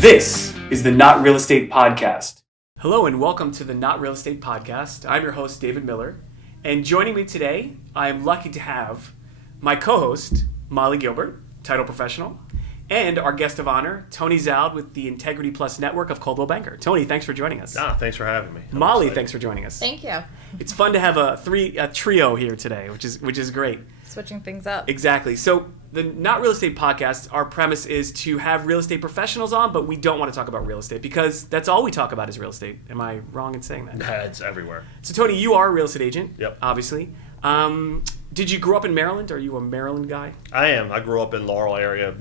This is the Not Real Estate Podcast. Hello and welcome to the Not Real Estate Podcast. I'm your host, David Miller. And joining me today, I am lucky to have my co-host, Molly Gilbert, title professional, and our guest of honor, Tony Zowd with the Integrity Plus Network of Coldwell Banker. Tony, thanks for joining us. Thanks for having me. Molly, thanks for joining us. Thank you. It's fun to have a trio here today, which is great. Switching things up. Exactly. So the Not Real Estate Podcast, our premise is to have real estate professionals on, but we don't want to talk about real estate because that's all we talk about is real estate. Am I wrong in saying that? Yeah, it's everywhere. So Tony, you are a real estate agent. Yep. Obviously. Did you grow up in Maryland? Are you a Maryland guy? I am. I grew up in Laurel area,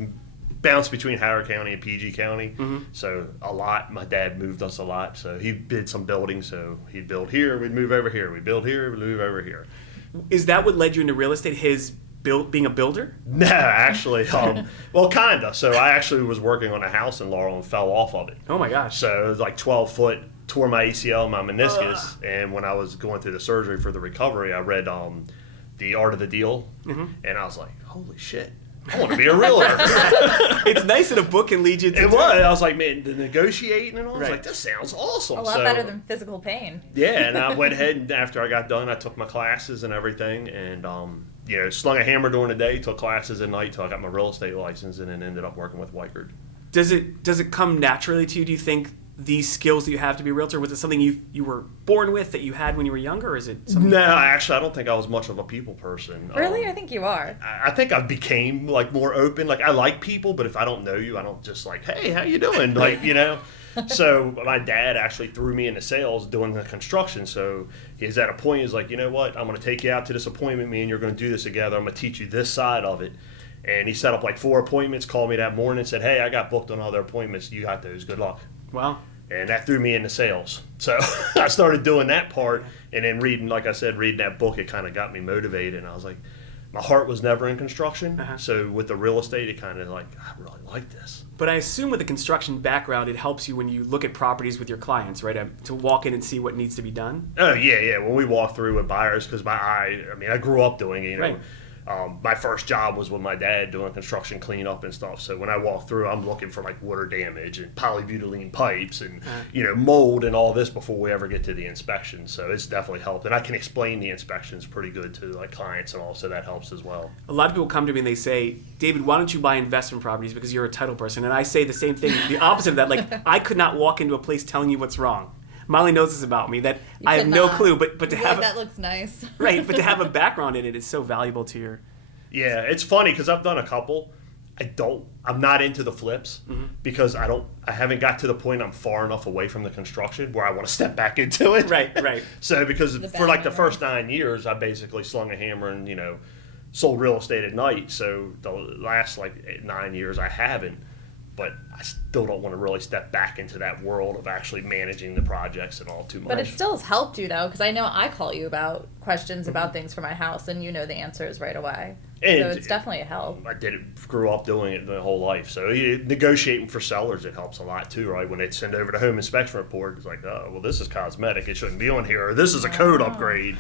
bounced between Howard County and PG County. Mm-hmm. So a lot. My dad moved us a lot. So he did some building. So he'd build here, we'd move over here. We'd build here, we'd move over here. Is that what led you into real estate? Being a builder? No, actually. Well, kind of. So I actually was working on a house in Laurel and fell off of it. Oh, my gosh. So it was like 12 foot, tore my ACL and my meniscus. And when I was going through the surgery for the recovery, I read The Art of the Deal. Mm-hmm. And I was like, holy shit. I want to be a realtor. It's nice that a book can lead you to... It was. I was like, man, the negotiating and all. I was like, this sounds awesome. A lot better than physical pain. Yeah, and I went ahead and after I got done, I took my classes and everything. And, slung a hammer during the day, took classes at night till I got my real estate license, and then ended up working with Weichert. Does it come naturally to you? Do you think these skills that you have to be a realtor, was it something you were born with that you had when you were younger, or is it something? No, actually, I don't think I was much of a people person. Really? I think you are. I think I became like more open. Like I like people, but if I don't know you, I don't just like, hey, how you doing? Like, So my dad actually threw me into sales doing the construction. So he's at a point, he's like, you know what? I'm going to take you out to this appointment. Me and you're going to do this together. I'm going to teach you this side of it. And he set up like 4 appointments, called me that morning and said, hey, I got booked on other appointments. You got those. Good luck. Wow. And that threw me into sales. So I started doing that part. And then reading that book, it kind of got me motivated. And I was like, my heart was never in construction. Uh-huh. So with the real estate, it kind of like, I really like this. But I assume with a construction background, it helps you when you look at properties with your clients, right? To walk in and see what needs to be done. Oh, yeah. When we walk through with buyers, because I grew up doing it, Right. My first job was with my dad doing construction cleanup and stuff. So when I walk through, I'm looking for like water damage and polybutylene pipes and mold and all this before we ever get to the inspection. So it's definitely helped, and I can explain the inspections pretty good to like clients and all, so that helps as well. A lot of people come to me and they say, David, why don't you buy investment properties because you're a title person? And I say the same thing, the opposite of that. Like I could not walk into a place telling you what's wrong. Molly knows this about me, that I have no clue, but to have... that looks nice. Right, but to have a background in it is so valuable to your... Yeah, it's funny because I've done a couple. I'm not into the flips because I haven't got to the point I'm far enough away from the construction where I want to step back into it. Right. So because for like the first 9 years, I basically slung a hammer and, sold real estate at night. So the last 9 years I haven't. But I still don't want to really step back into that world of actually managing the projects and all too much. But it still has helped you, though, because I know I call you about questions about things for my house, and you know the answers right away. And so it's definitely a help. I grew up doing it my whole life. So negotiating for sellers, it helps a lot, too, right? When they send over the home inspection report, it's like, oh, well, this is cosmetic. It shouldn't be on here. Or this is a code upgrade.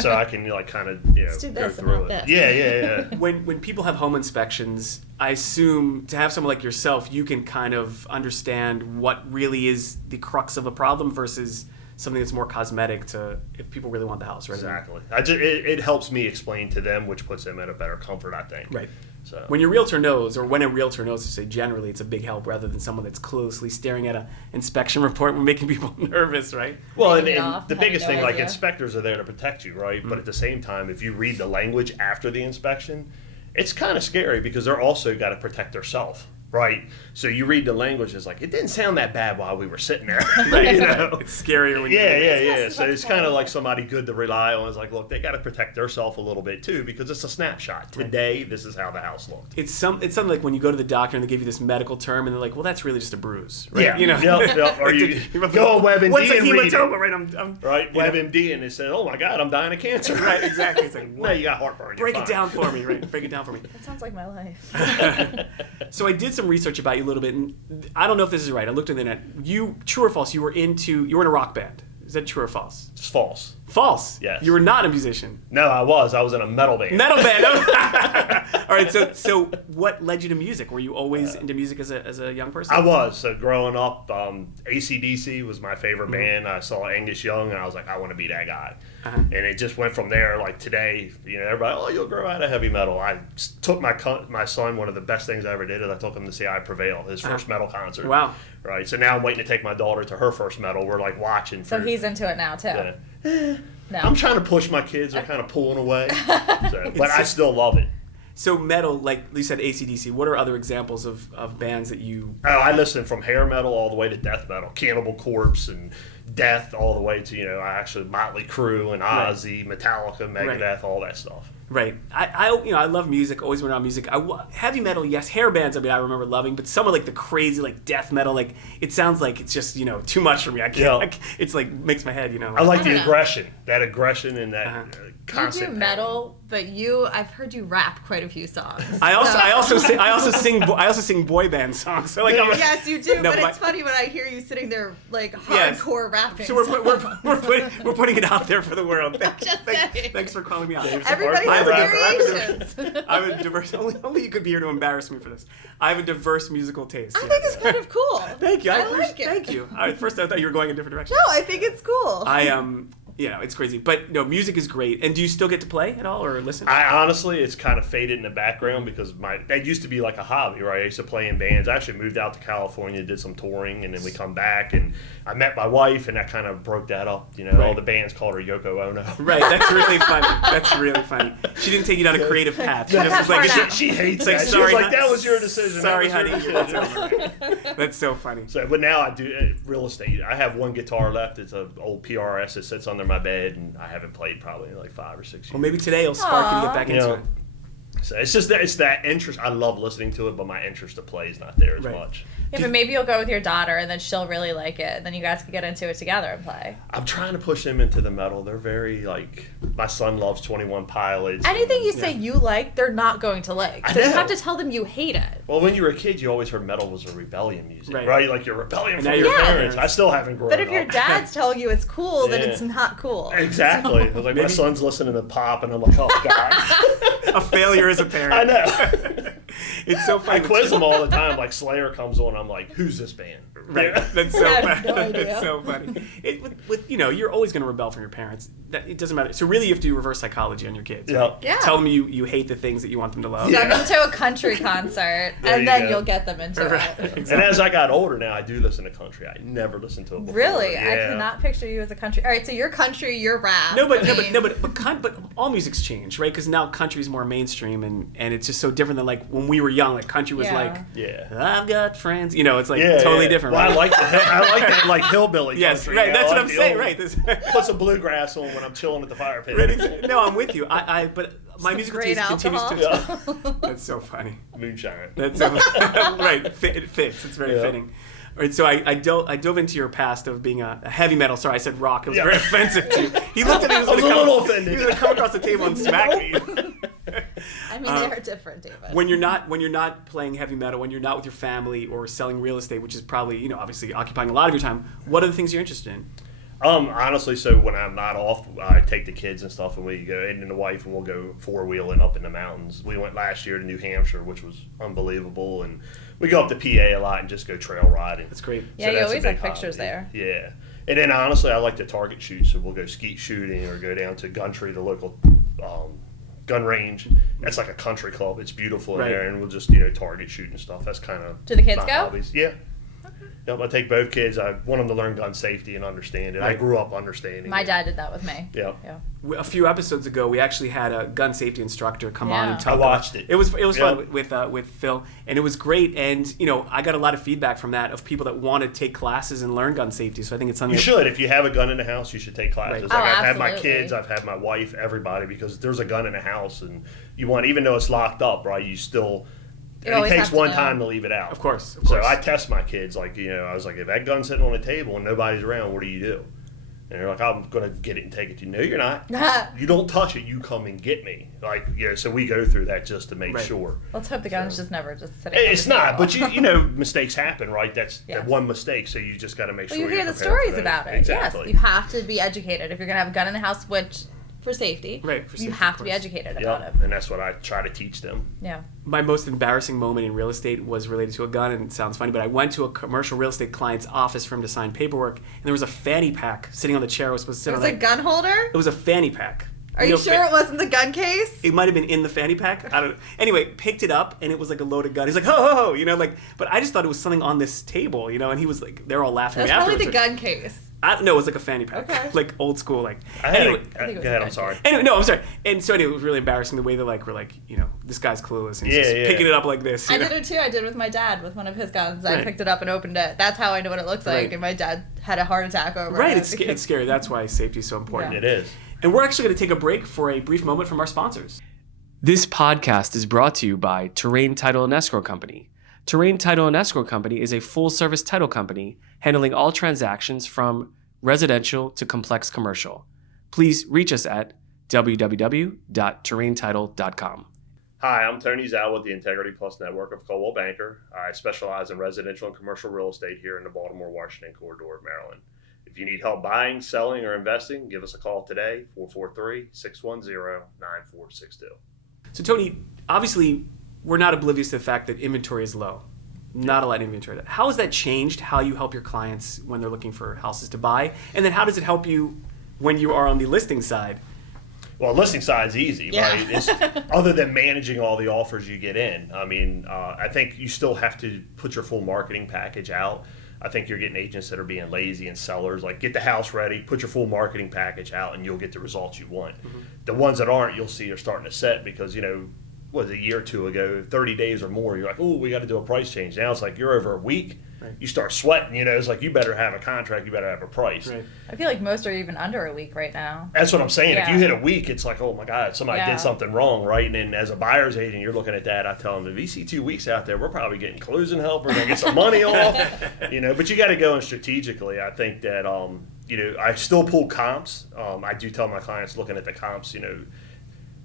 So I can, kind of, Let's do this go through and it. Yeah. When people have home inspections, I assume to have someone like yourself, you can kind of understand what really is the crux of a problem versus something that's more cosmetic to if people really want the house, right? Exactly. It helps me explain to them, which puts them in a better comfort, I think. Right. So when your realtor knows, or when a realtor knows, to say generally, it's a big help rather than someone that's closely staring at an inspection report and making people nervous, right? Well, and the biggest thing, like inspectors are there to protect you, right? Mm-hmm. But at the same time, if you read the language after the inspection, it's kind of scary because they're also got to protect themselves. Right, so you read the language, it's like it didn't sound that bad while we were sitting there. It's scarier when yeah. So it's kind of like somebody good to rely on. It's like, look, they got to protect themselves a little bit too because it's a snapshot. Today, this is how the house looked. It's something like when you go to the doctor and they give you this medical term and they're like, well, that's really just a bruise, right? Yeah, Yep. Or you go on WebMD what's a and read hematoma, it. Right, right, WebMD, and it said, oh my God, I'm dying of cancer. Right, exactly. It's like, no, you got heartburn. Break it down for me, right? Break it down for me. That sounds like my life. So I did some research about you a little bit, and I don't know if this is right. I looked on the internet. True or false, you were in a rock band. Is that true or false? It's false. False. Yes. You were not a musician. No, I was. I was in a metal band. Metal band. All right. So what led you to music? Were you always into music as a young person? I was. So growing up, AC/DC was my favorite band. I saw Angus Young, and I was like, I want to be that guy. And it just went from there. Like today, everybody, oh, you'll grow out of heavy metal. I took my son. One of the best things I ever did is I took him to see I Prevail, his first metal concert. Wow. Right. So now I'm waiting to take my daughter to her first metal. We're like watching. So he's into it now too. No. I'm trying to push my kids. They're kind of pulling away. But I still love it. So metal, like you said, AC/DC, what are other examples of bands that you... Oh, I listen from hair metal all the way to death metal. Cannibal Corpse and Death all the way to, I actually Motley Crue and Ozzy, Metallica, Megadeth, all that stuff. Right. I love music, always went around music. Heavy metal, yes. Hair bands, I remember loving, but some of like the crazy like death metal, like it sounds like it's just, too much for me. I can't, it's like makes my head, I like the aggression. That aggression and that constant. You do metal, but I've heard you rap quite a few songs. I also sing boy band songs. So like yes, you do, but it's funny when I hear you sitting there like hardcore rapping. So we're putting it out there for the world. Thanks for calling me out. Everybody has variations. I have a diverse. Only you could be here to embarrass me for this. I have a diverse musical taste. I think it's kind of cool. Thank you. I like it. Thank you. At first, I thought you were going a different direction. No, I think it's cool. It's crazy. But no, music is great. And do you still get to play at all or listen? I honestly, it's kind of faded in the background because that used to be like a hobby, right? I used to play in bands. I actually moved out to California, did some touring, and then we come back, and I met my wife, and that kind of broke that up. All the bands called her Yoko Ono. Right. That's really funny. That's really funny. She didn't take you down a creative path. She just was like, she hates that. She was like, that was your decision. Sorry, honey. That's so funny. But now I do real estate. I have one guitar left. It's an old PRS that sits under my bed, and I haven't played probably in like 5 or 6 years. Well, maybe today will spark you to get back into it. So it's that interest. I love listening to it, but my interest to play is not there as much. Yeah, but maybe you'll go with your daughter, and then she'll really like it, and then you guys can get into it together and play. I'm trying to push them into the metal. They're very my son loves 21 Pilots. Anything you say you like, they're not going to like. So you have to tell them you hate it. Well, when you were a kid, you always heard metal was a rebellion music, right? Like you're rebellion from your parents. I still haven't grown up. But if your dad's telling you it's cool, then it's not cool. Exactly. I was like, my son's listening to pop, and I'm like, oh God. A failure as a parent. I know. It's so funny. I quiz them all the time. Like Slayer comes on, I'm like, who's this band? Right. That's so funny. No idea. That's so funny. You're always going to rebel from your parents. It doesn't matter. So really, you have to do reverse psychology on your kids. Right? Yeah. Tell them you hate the things that you want them to love. Send them to a country concert, and then you'll get them into it. Exactly. And as I got older now, I do listen to country. I never listened to it before. Really? Yeah. I cannot picture you as a country. All right, so you're country, you're rap. But all music's changed, right? Because now country's more mainstream, and it's just so different than like when we were young. Like country was I've got friends. It's like totally different. Well, right? I like that like hillbilly country. Yes, right. That's what I'm saying. Right. Put some bluegrass on when I'm chilling at the fire pit. Right, no, I'm with you. But my musical taste continues to. That's so funny. Moonshine. That's so right. It fits. It's very fitting. All right, so I dove into your past of being a heavy metal. Sorry, I said rock. It was very offensive to you. He looked at me. He was a little offended. He was going to come across the table and smack me. I mean, they are different, David. When you're not playing heavy metal, when you're not with your family or selling real estate, which is probably obviously occupying a lot of your time, what are the things you're interested in? Honestly, so when I'm not off, I take the kids and stuff, and we go, and the wife, and we'll go 4-wheeling up in the mountains. We went last year to New Hampshire, which was unbelievable, and we go up to PA a lot and just go trail riding. That's great. Yeah, you always have pictures there. Yeah. And then honestly, I like to target shoot, so we'll go skeet shooting or go down to Gundry, the local gun range. That's like a country club. It's beautiful in there, and we'll just target shoot and stuff. That's kind of do the kids go? Hobbies. Yeah. Yep, I take both kids. I want them to learn gun safety and understand it. I grew up understanding My dad did that with me. Yeah. A few episodes ago, we actually had a gun safety instructor come on and talk. I watched it. It was fun with Phil, and it was great. And I got a lot of feedback from that of people that want to take classes and learn gun safety. So I think it's something you should. If you have a gun in the house, you should take classes. Right. I've had my kids, I've had my wife, everybody, because there's a gun in the house, and you want, even though it's locked up, right? You still. And it takes one time to leave it out. Of course. So I test my kids. Like, I was like, if that gun's sitting on the table and nobody's around, what do you do? And they're like, I'm going to get it and take it to you. No, you're not. You don't touch it. You come and get me. Like, so we go through that just to make sure. Let's hope the gun's just never just sitting It's not, but mistakes happen, right? That's that one mistake, so you just got to make sure you hear the stories about it. Exactly. Yes, you have to be educated. If you're going to have a gun in the house, which for safety, you have to be educated about it. And that's what I try to teach them. Yeah. My most embarrassing moment in real estate was related to a gun, and it sounds funny, but I went to a commercial real estate client's office for him to sign paperwork, and there was a fanny pack sitting on the chair I was supposed to sit on. It was a gun holder? It was a fanny pack. Are you sure it wasn't the gun case? It might have been in the fanny pack. I don't know. Anyway, picked it up, and it was like a loaded gun. He's like, ho, ho, ho, but I just thought it was something on this table, and he was like, they're all laughing at me afterwards. That's probably the gun case. No, it was like a fanny pack. Okay. Like old school, go ahead, I'm sorry. Anyway, no, I'm sorry. And so anyway, it was really embarrassing the way they were like, this guy's clueless, and he's just picking it up like this. I did it too. I did it with my dad with one of his guns. I picked it up and opened it. That's how I know what it looks like. And my dad had a heart attack over it. It's scary. That's why safety is so important. Yeah. It is. And we're actually going to take a break for a brief moment from our sponsors. This podcast is brought to you by Terrain Title and Escrow Company. Terrain Title and Escrow Company is a full-service title company handling all transactions from residential to complex commercial. Please reach us at www.terraintitle.com. Hi, I'm Tony Zowd with the Integrity Plus Network of Coldwell Banker. I specialize in residential and commercial real estate here in the Baltimore-Washington corridor of Maryland. If you need help buying, selling, or investing, give us a call today, 443-610-9462. So Tony, obviously, we're not oblivious to the fact that inventory is low. Not a lot of inventory. How has that changed how you help your clients when they're looking for houses to buy? And then how does it help you when you are on the listing side? Well, listing side is easy, right? It's, other than managing all the offers you get in. I mean, I think you still have to put your full marketing package out. I think you're getting agents that are being lazy and sellers. Like, get the house ready, put your full marketing package out, and you'll get the results you want. Mm-hmm. The ones that aren't, you'll see are starting to set because, a year or two ago, 30 days or more, you're like, oh, we got to do a price change. Now it's like you're over a week, you start sweating, it's like you better have a contract, you better have a price. Right. I feel like most are even under a week right now. That's what I'm saying. Yeah. If you hit a week, it's like, oh my God, somebody did something wrong, right? And then as a buyer's agent, you're looking at that. I tell them, if you see 2 weeks out there, we're probably getting closing help, we're going to get some money off, but you got to go in strategically. I think that, I still pull comps. I do tell my clients looking at the comps,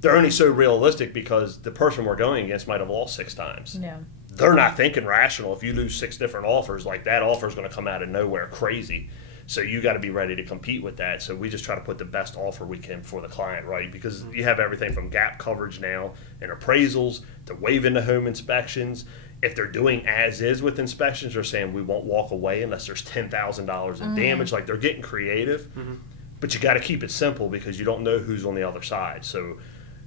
they're only so realistic because the person we're going against might have lost 6 times. Yeah. They're not thinking rational. If you lose 6 different offers, like that offer is going to come out of nowhere crazy. So you got to be ready to compete with that. So we just try to put the best offer we can for the client, right? Because you have everything from gap coverage now and appraisals to waiving the home inspections. If they're doing as is with inspections, they're saying we won't walk away unless there's $10,000 in damage. Like, they're getting creative. But you got to keep it simple because you don't know who's on the other side. So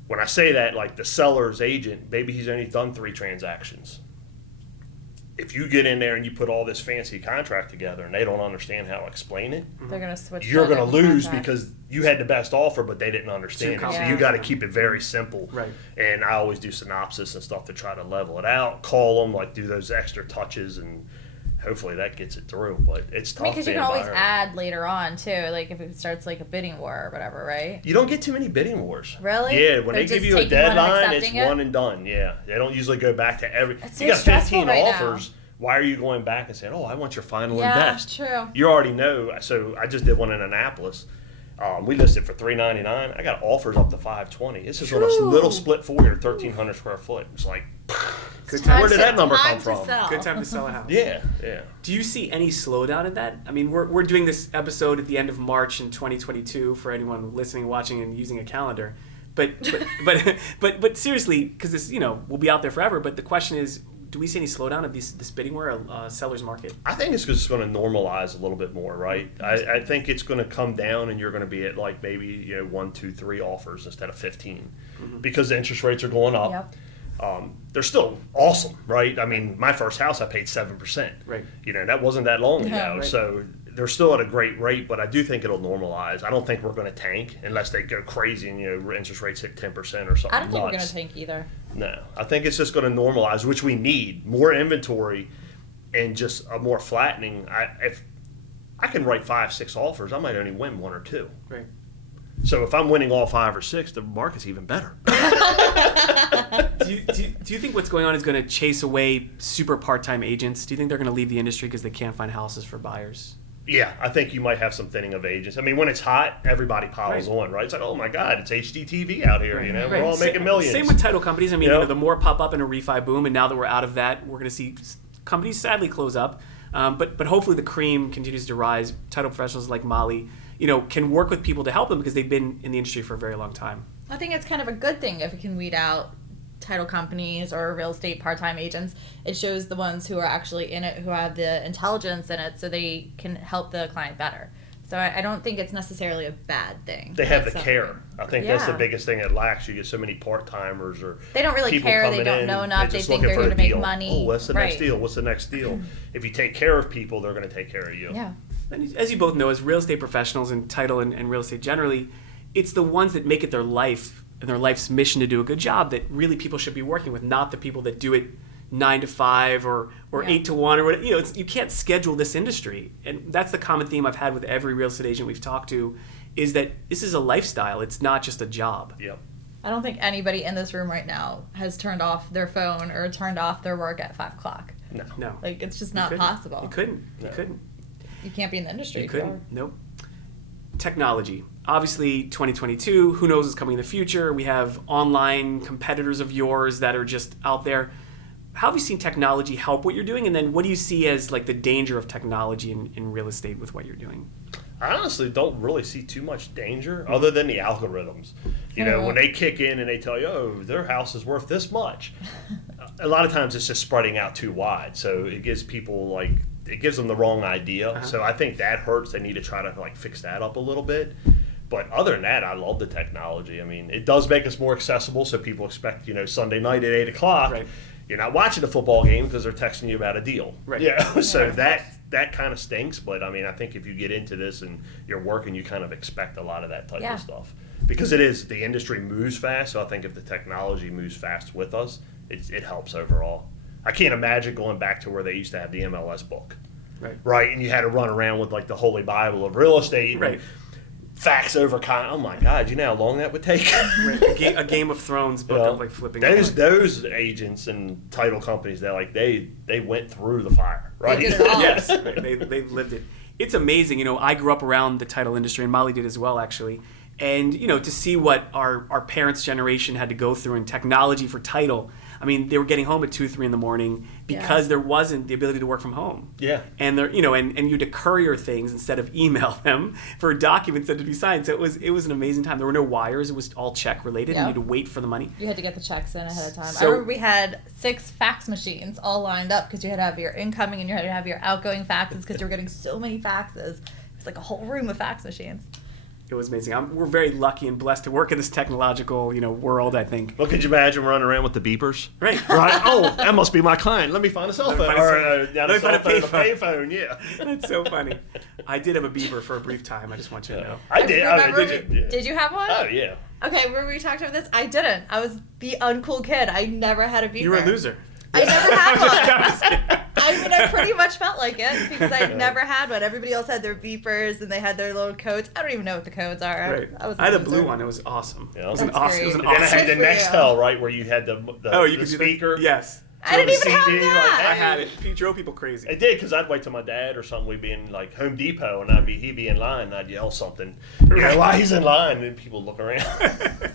when I say that, like the seller's agent, maybe he's only done 3 transactions. If you get in there and you put all this fancy contract together and they don't understand how to explain it, they're going to switch. You're going to lose because you had the best offer, but they didn't understand it. So you got to keep it very simple. Right. And I always do synopsis and stuff to try to level it out, call them, like do those extra touches, and hopefully that gets it through. But it's tough. Because you can always add later on too, like if it starts like a bidding war or whatever, right? You don't get too many bidding wars. Really? Yeah, when they give you a deadline, it's one and done. Yeah, they don't usually go back to every. It's you so got 15 Now. offers. Why are you going back and saying, "Oh, I want your final and best"? True. You already know. So I just did one in Annapolis. We listed for $399. I got offers up to $520. This is on a little split foyer, 1,300 square foot. It's like, where did that number come from? Good time to sell a house. Yeah. Do you see any slowdown in that? I mean, we're doing this episode at the end of March in 2022 for anyone listening, watching, and using a calendar. But seriously, because this will be out there forever. But the question is, do we see any slowdown of this bidding war, seller's market? I think it's just going to normalize a little bit more, right? I think it's going to come down, and you're going to be at like maybe 1, 2, 3 offers instead of 15, because the interest rates are going up. Yep. They're still awesome, right? I mean, my first house I paid 7%. Right. That wasn't that long ago, Yeah. Right. so they're still at a great rate. But I do think it'll normalize. I don't think we're going to tank unless they go crazy and interest rates hit 10% or something. I don't think we're nuts. going to tank either. No, I think it's just going to normalize, which we need more inventory and just a more flattening. If I can write 5, 6 offers, I might only win 1 or 2. Right. So if I'm winning all 5 or 6, the market's even better. Do you think what's going on is going to chase away super part-time agents? Do you think they're going to leave the industry because they can't find houses for buyers? Yeah, I think you might have some thinning of agents. I mean, when it's hot, everybody piles on, right? It's like, oh my God, it's HGTV out here. You know, we're all making millions. Same with title companies. I mean, the more pop up in a refi boom, and now that we're out of that, we're going to see companies sadly close up. But hopefully the cream continues to rise. Title professionals like Molly, can work with people to help them because they've been in the industry for a very long time. I think it's kind of a good thing if we can weed out title companies or real estate part-time agents. It shows the ones who are actually in it, who have the intelligence in it, so they can help the client better. So I don't think it's necessarily a bad thing. They have the care. I think that's the biggest thing that lacks. You get so many part-timers or they don't really care. They don't know enough. They think they're going to make money. Oh, what's the next deal? What's the next deal? If you take care of people, they're going to take care of you. Yeah. And as you both know, as real estate professionals and title and real estate generally, it's the ones that make it their life and their life's mission to do a good job that really people should be working with, not the people that do it 9 to 5 or 8 to 1 or whatever. You can't schedule this industry, and that's the common theme I've had with every real estate agent we've talked to, is that this is a lifestyle. It's not just a job. Yep. I don't think anybody in this room right now has turned off their phone or turned off their work at 5 o'clock. No. Like, it's just not possible. You couldn't. You can't be in the industry. You couldn't. Nope. Technology. Obviously, 2022, who knows what's coming in the future. We have online competitors of yours that are just out there. How have you seen technology help what you're doing? And then what do you see as like the danger of technology in real estate with what you're doing? I honestly don't really see too much danger other than the algorithms. When they kick in and they tell you, oh, their house is worth this much. A lot of times it's just spreading out too wide. So it gives people it gives them the wrong idea. Uh-huh. So I think that hurts. They need to try to fix that up a little bit. But other than that, I love the technology. I mean, it does make us more accessible. So people expect, Sunday night at 8 o'clock. Right. You're not watching a football game because they're texting you about a deal. Right. Yeah. So that kind of stinks. But I mean, I think if you get into this and you're working, you kind of expect a lot of that type of stuff. Because the industry moves fast. So I think if the technology moves fast with us, it helps overall. I can't imagine going back to where they used to have the MLS book. Right. And you had to run around with the Holy Bible of real estate. Right. Facts over oh my God, you know how long that would take? Right. A Game of Thrones book of flipping. Those agents and title companies, they went through the fire, right? They did it all. Yes, they've lived it. It's amazing. I grew up around the title industry, and Molly did as well, actually. And to see what our parents' generation had to go through in technology for title. I mean, they were getting home at 2, 3 in the morning because there wasn't the ability to work from home. Yeah. And and you had to courier things instead of email them for documents that to be signed. So it was an amazing time. There were no wires. It was all check related. And you had to wait for the money. You had to get the checks in ahead of time. I remember we had 6 fax machines all lined up because you had to have your incoming and you had to have your outgoing faxes because you were getting so many faxes. It was like a whole room of fax machines. It was amazing. We're very lucky and blessed to work in this technological, world, I think. Well, could you imagine running around with the beepers? Right. Right. Oh, that must be my client. Let me find a cell phone. Let me find a payphone. Yeah. That's so funny. I did have a beeper for a brief time. I just want you to know. I did. Did you have one? Oh, yeah. Okay, remember we talked about this? I didn't. I was the uncool kid. I never had a beeper. You were a loser. I never had one. I mean, I pretty much felt like it because I never had one. Everybody else had their beepers and they had their little codes. I don't even know what the codes are. Right. I had a blue one. It was awesome. Yeah. It was an awesome. And I had the Nextel, right, where you had the speaker. Yes. I didn't even have that. I had it. It drove people crazy. It did, because I'd wait till my dad or something. We'd be in Home Depot, and he'd be in line, and I'd yell something. While he's in line, and people look around.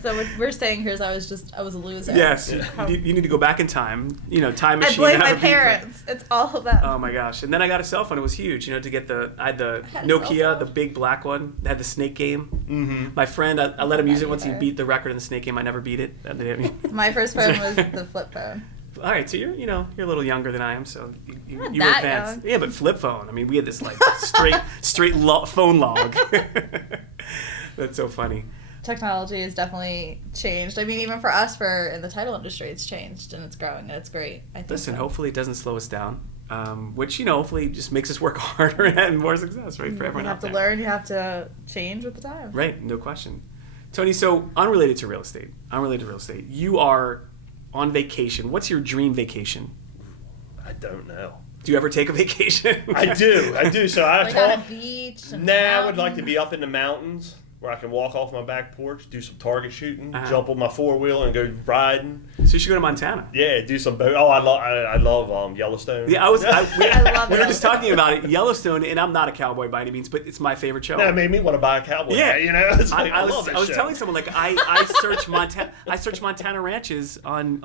So what we're saying here is I was a loser. Yes, you need to go back in time. Time machine. I blame my parents. It's all of that. Oh my gosh! And then I got a cell phone. It was huge. To get I had the Nokia, the big black one. That had the Snake game. Mm-hmm. My friend, I let him use it once. He beat the record in the Snake game. I never beat it. My first phone was the flip phone. All right, so you're a little younger than I am, so you were that advanced. Young. Yeah, but flip phone. I mean, we had this straight phone log. That's so funny. Technology has definitely changed. I mean, even for us, in the title industry, it's changed and it's growing and it's great. I think. Listen, hopefully it doesn't slow us down. Which hopefully just makes us work harder and more success, right? For everyone you have to learn. You have to change with the times. Right, no question. Tony, so unrelated to real estate, you are on vacation. What's your dream vacation? I don't know. Do you ever take a vacation? I do. So I on a beach. I would like to be up in the mountains, where I can walk off my back porch, do some target shooting, jump on my 4-wheeler and go riding. So you should go to Montana. Yeah, do some boat. Oh, I love Yellowstone. Yeah, I love we were it. just talking about it. Yellowstone, and I'm not a cowboy by any means, but it's my favorite show. That made me want to buy a cowboy hat, you know? It's like, I love that I was show. telling someone, like, I search Montana ranches on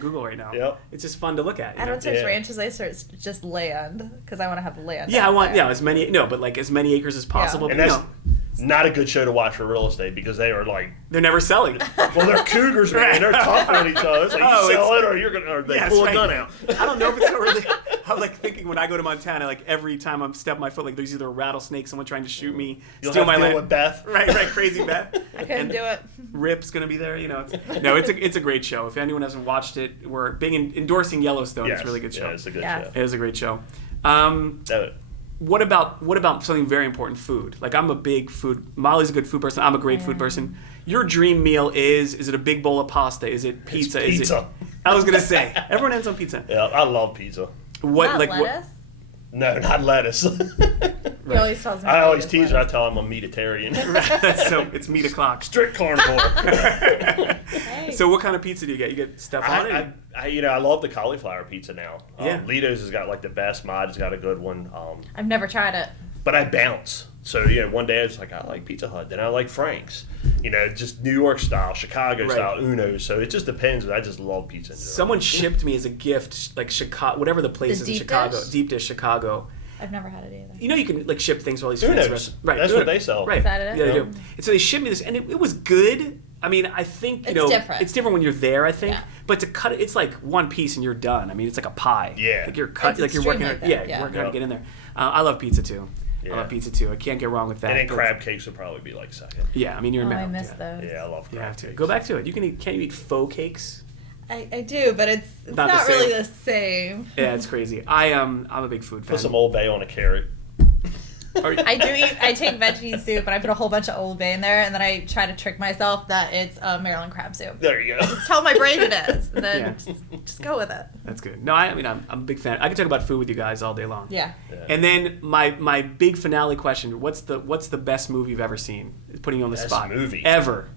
Google right now. Yep. It's just fun to look at. I don't search ranches. I search just land because I want to have land. Yeah, I want as many as many acres as possible. And But, that's not a good show to watch for real estate because they are like, they're never selling. well, they're cougars, man. They're tough on each other. It's like you sell it or they pull a gun out. I don't know if it's so really. I'm like thinking when I go to Montana, like every time I'm step my foot, like there's either a rattlesnake, someone trying to shoot me, You'll steal have my to deal land. with Beth. Right, crazy Beth. I couldn't do it. Rip's gonna be there, It's a great show. If anyone hasn't watched it, we're endorsing Yellowstone. Yes. It's a really good show. Yeah, it's a good Yes. show. It is a great show. That- What about something very important? Food. Like I'm a big food. Molly's a good food person. I'm a great food person. Your dream meal is it a big bowl of pasta? Is it pizza? It's pizza. Is it? I was gonna say everyone ends on pizza. Yeah, I love pizza. What Not lettuce? No, not lettuce. He always tells me. I always tease her. I tell him I'm meatitarian. So it's meat o'clock. Strict carnivore. Hey. So what kind of pizza do you get? You get stuff on it? I love the cauliflower pizza now. Yeah. Lido's has got like the best. Mod has got a good one. I've never tried it. But I bounce. So one day I was like, I like Pizza Hut. Then I like Frank's. Just New York style, Chicago style, Uno's. So it just depends. I just love pizza. Someone shipped me as a gift, like Chicago, whatever the place is in Chicago, deep dish Chicago. I've never had it either. You can like ship things to all these fancy Uno's. restaurants. Right, That's what they sell. Right, Is that it? yeah, they do. And so they shipped me this, and it was good. I mean, I think It's different. It's different when you're there. I think, Yeah. but to cut it, it's like one piece and you're done. I mean, it's like a pie. Yeah. like you're cut, It's like you're working. extremely Hard, thin, working yeah. hard to get in there. I love pizza too. Yeah. I love pizza too. I can't get wrong with that. And then But- crab cakes would probably be like second. Yeah, I mean you're in I Maryland. miss those. Yeah, I love You crab have to cakes. go back to it. Can't you eat faux cakes? I do, but it's Not the not really same. the same. Yeah, it's crazy. I'm a big food fan. Put some Old Bay on a carrot. I do eat. I take veggie soup and I put a whole bunch of Old Bay in there, and then I try to trick myself that it's Maryland crab soup. There you go. Just tell my brain it is, and then just go with it. That's good. No, I mean I'm a big fan. I can talk about food with you guys all day long. Yeah. And then my big finale question: What's the best movie you've ever seen? Putting you on the Best spot. movie? Ever.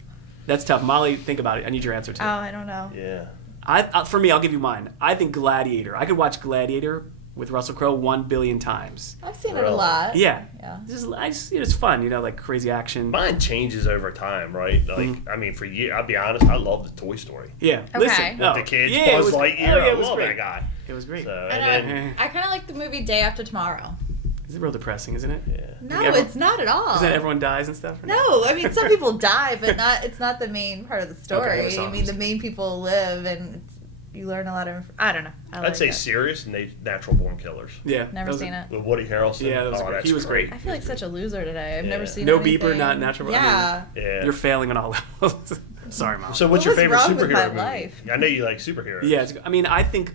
That's tough. Molly, think about it. I need your answer too. Oh, I don't know. Yeah. For me, I'll give you mine. I think Gladiator. I could watch Gladiator with Russell Crowe 1 billion times. I've seen it Really? a lot. Yeah. Yeah. It's fun. Like crazy action. Mine changes over time, right? Like, I mean, for years, I'll be honest, I love the Toy Story. Yeah. Okay. Listen. With the kids, yeah, Buzz Lightyear, I it was love great. that guy. It was great. So, I and know. then, I kind of like the movie Day After Tomorrow. It's real depressing, isn't it? yeah. No, everyone- it's not at all. Isn't it everyone dies and stuff? No, I mean some people die, but it's not the main part of the Okay, story. never saw I it. mean the main people live, and you learn a lot of. I don't know. I'd say serious and Natural Born Killers. Yeah. Never seen it. With Woody Harrelson. Yeah, that was great. that's He was great. I feel like such a loser today. I've Yeah. never seen No anything. beeper, not natural. Yeah. Yeah. You're failing on all levels. Sorry, Mom. So, what's What your was favorite wrong with superhero my movie? life? I know you like superheroes. Yeah, I think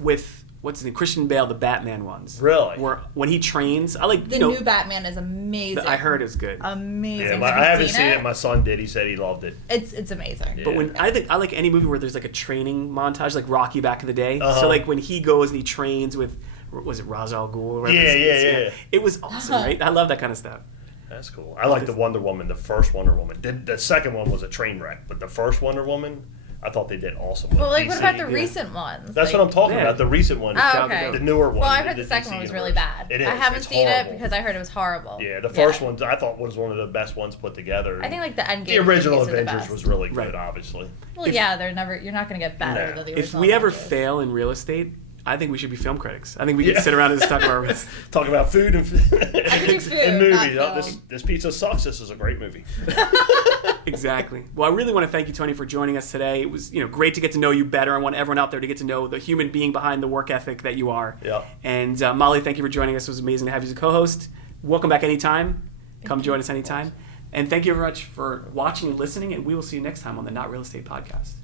with what's his name, Christian Bale, the Batman ones. Really? Where when he trains, I like The new Batman is amazing. I heard it's good. Amazing. Yeah, Have I you haven't seen it. My son did. He said he loved it. It's amazing. Yeah. But when I like any movie where there's like a training montage, like Rocky back in the day. Uh-huh. So like when he goes and he trains with, was it Ra's al Ghul? Or whatever Yeah, his name is? yeah. It was awesome, right? I love that kind of stuff. That's cool. I like the Wonder Woman, the first Wonder Woman. The second one was a train wreck, but the first Wonder Woman, I thought they did awesome. Well, like, DC. what about the yeah. recent ones? That's like, what I'm talking Yeah. about. The recent one. Oh, okay. The newer one. Well, I heard the DC second one was really universe. bad. It is. I haven't It's seen horrible. it because I heard it was horrible. Yeah, the first one I thought was one of the best ones put together. I think like the Endgame. the original movies are the Avengers best. was really good, Right. obviously. Well, If- yeah, you're not gonna get better No. than the If original. we ever Avengers. fail in real estate, I think we should be film critics. I think we could Yeah. sit around and just talk about Talking about food and, do food, and movies. not Oh, film. this pizza sucks. This is a great movie. Exactly. Well, I really want to thank you, Tony, for joining us today. It was great to get to know you better. I want everyone out there to get to know the human being behind the work ethic that you are. Yep. And Molly, thank you for joining us. It was amazing to have you as a co-host. Welcome back anytime. Come join us anytime. And thank you very much for watching and listening, and we will see you next time on the Not Real Estate Podcast.